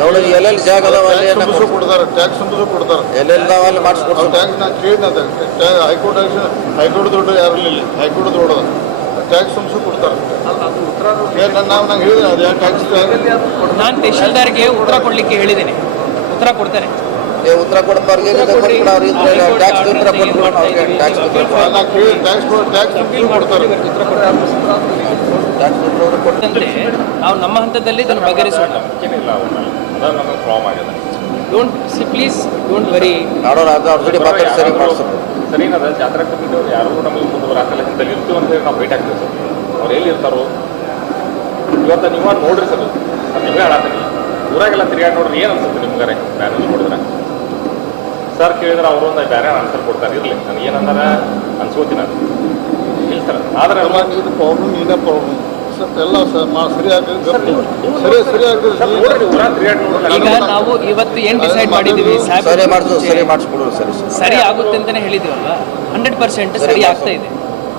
ನೋಡಿ ಎಲ್ಲೆಲ್ಲಿ ಜಾಗ ಅದಾವ ಅಲ್ಲಿ ಟ್ಯಾಕ್ಸ್ ತುಂಬಿಸು ಕೊಡ್ತಾರೆ. ಟ್ಯಾಕ್ಸ್ ತುಂಬಿಸು ಕೊಡ್ತಾರೆ. ಎಲ್ಲೆಲ್ಲಿ ಅದಾವ ಅಲ್ಲಿ ಮಾಡಿಸ್ಕೊಡ್ತಾರೆ. ಟ್ಯಾಕ್ಸ್ ನಾನು ಕೇಳಿದ್ನ ಹೈಕೋರ್ಟ್ ಆಕ್ಷನ್ ಹೈಕೋರ್ಟ್ ದೊಡ್ಡ ಯಾರು ಇಲ್ಲ ಹೈಕೋರ್ಟ್ ದೊಡ್ಡದ ಟ್ಯಾಕ್ಸ್ ತುಂಬಿಸು ಕೊಡ್ತಾರೆ. ನಾನು ನಾವು ನಂಗೆ ಹೇಳಿದೆ ಅದು ಟ್ಯಾಕ್ಸ್ ನಾನು ತಹಶೀಲ್ದಾರ್ಗೆ ಉತ್ತರ ಕೊಡ್ಲಿಕ್ಕೆ ಹೇಳಿದ್ದೀನಿ. ಉತ್ತರ ಕೊಡ್ತೇನೆ ನೀವು ಉತ್ತರ ಕೊಡ್ಬಾರ್ಗೆ ಟ್ಯಾಕ್ಸ್ ಉತ್ತರ ಕೊಟ್ಬಿಡ ಅವ್ರಿಗೆ ಟ್ಯಾಕ್ಸ್ ಟ್ಯಾಕ್ಸ್ ಟ್ಯಾಕ್ಸ್ ಕೊಡ್ತಾರೆ. ಟ್ಯಾಕ್ಸ್ ನಾವು ನಮ್ಮ ಹಂತದಲ್ಲಿ ಇದನ್ನು ಬಗೆಹರಿಸೋಣ. ಇಲ್ಲ ಅವನ್ನ ಅದ ನಮಗೆ ಪ್ರಾಬ್ಲಮ್ ಆಗಿದೆ don't see please don't worry ಅದು ಅವ್ರ ಜೊತೆ ಮಾತಾಡಿ ಸರಿ ಮಾಡಿಸ್ಬೇಕು ಸರಿ ಏನದ ಜಾತ್ರಾ ಕಮಿಟಿ ಅವ್ರು ಯಾರು ನಮಗೆ ಮುಂದೆ ಬರಾಕಲ್ಲ ಇಂಥಲ್ಲಿ ಇರ್ತೀವಿ ಅಂತ ಹೇಳಿ ನಾವು ಭೇಟಿ ಆಗ್ತೀವಿ ಸರ್. ಅವ್ರು ಎಲ್ಲಿ ಇರ್ತಾರೋ? ಇವತ್ತು ನೀವು ನೋಡ್ರಿ ಸರ್. ಅದು ನೀವೇ ಹೇಳತ್ತೀನಿ ಊರಾಗೆಲ್ಲ ತಿರುಗಾಡಿ ನೋಡ್ರಿ. ಏನು ಅನ್ಸುತ್ತೆ ನಿಮ್ಗಾರೆ ಬ್ಯಾನರ್ ನೋಡಿದ್ರೆ ಸರ್ ಕೇಳಿದ್ರೆ ಅವರು ಒಂದು ಬೇರೆ ಆನ್ಸರ್ ಕೊಡ್ತಾರೆ? ಇರಲಿ. ನಾನು ಏನಂದಾರ ಅನ್ಸ್ಕೋತೀನಿ ಅದು ಇಲ್ಲ ಸರ್. ಆದರೆ ಇದು ಪ್ರಾಬ್ಲಮ್ ಏನೇ ಪ್ರಾಬ್ಲಮ್ ಸ್ವಲ್ಪ ಎಲ್ಲ ಸ- ಸರಿ ಈಗ ನಾವು ಇವತ್ತು ಏನ್ ಡಿಸೈಡ್ ಮಾಡಿದೀವಿ ಸರಿ ಮಾಡಿಸು ಸರಿ ಸರಿ ಸರಿ. ಆಗುತ್ತೆ ಅಂತಾನೆ ಹೇಳಿದೀವಲ್ಲ ಹಂಡ್ರೆಡ್ ಪರ್ಸೆಂಟ್ ಸರಿ ಆಗ್ತಾ ಇದೆ.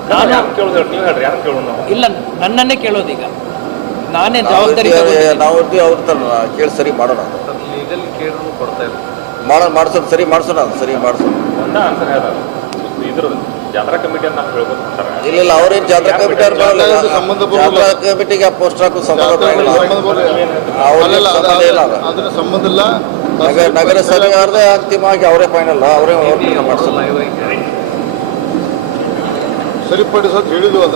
ನಾನು ನಾನು ಯಾರು ಹೇಳಿ ಯಾರು ಕೇಳೋಣ ನಾವು? ಇಲ್ಲ ನನ್ನನ್ನೇ ಕೇಳೋದೀಗ. ನಾನೇ ಜವಾಬ್ದಾರಿ. ನಾವು ಅವ್ರ ತರ ಕೇಳಿ ಸರಿ ಮಾಡೋಣ. ಲೀಗಲ್ ಕೊಡ್ತಾ ಇಲ್ಲ ಮಾಡೋಣ ಮಾಡಿಸೋಣ ಸರಿ ಮಾಡಿಸೋಣ ಸರಿ ಮಾಡಿಸೋಣ. ಇದ್ರ ಜಾತ್ರಾ ಕಮಿಟಿ ಅಂತ ನಾವು ಹೇಳ್ಬೋದು ಸರ್. ಇಲ್ಲ ಇಲ್ಲ ಅವ್ರೇನು ಜಾತ್ರಾ ಕಮಿಟಿ ಅವ್ರು ಬರಲ್ಲ ಜಾತ್ರಾ ಸಂಬಂಧ ಬರೋಲ್ಲ. ಜಾತ್ರಾ ಕಮಿಟಿಗೆ ಪೋಸ್ಟ್ ಹಾಕೋ ಸಂಬಂಧ ಬರೋಲ್ಲ ಸಂಬಂಧ ಬರೋಲ್ಲ. ಅವ್ರಿಗೆ ಅಲ್ಲಲ್ಲ, ಅದು- ಸಂಬಂಧ ಇಲ್ಲ ಅದು. ಅದನ್ನ ಸಂಬಂಧ ಇಲ್ಲ. ನಗರ ನಗರಸಭೆ ಅವ್ರದೇ ಅಂತಿಮವಾಗಿ ಅವರೇ ಫೈನಲ್ ಅವರೇ ಅವ್ರನ್ನ ಮಾಡಿಸೋಣ ಸರಿಪಡಿಸೋದು ಹೇಳಿದ್ವು ಅದ.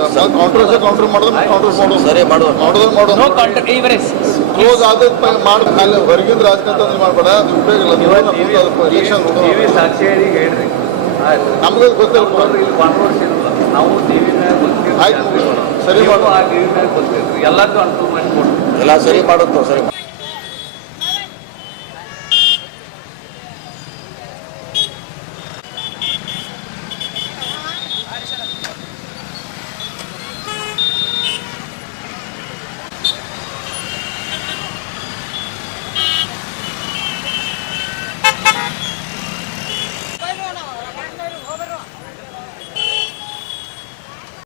ಕೌಂಟರ್ ಮಾಡೋದು ಸರಿ ಮಾಡೋದು. ನೋ ಮಾಡೋದು ಕಾಂಟ್ಯಾಕ್ಟ್ ಇವರೇ ಕ್ಲೋಸ್ ಆದ ಹೊರಗಿಂದ ರಾಜಕಾರಣ ಮಾಡಬೇಡ. ಅದು ಉಪಯೋಗ ಇಲ್ಲ. ಎಲೆಕ್ಷನ್ ಟಿವಿ ಸಾಕ್ಷಿಯಾಗಿ ಹೇಳ್ರಿ. ಆಯ್ತು ನಮ್ಗೆ ಗೊತ್ತಿಲ್ಲ ನಾವು ಆಯ್ತು, ಸರಿ ಎಲ್ಲ ಸರಿ ಮಾಡುತ್ತೋ ಸರಿ.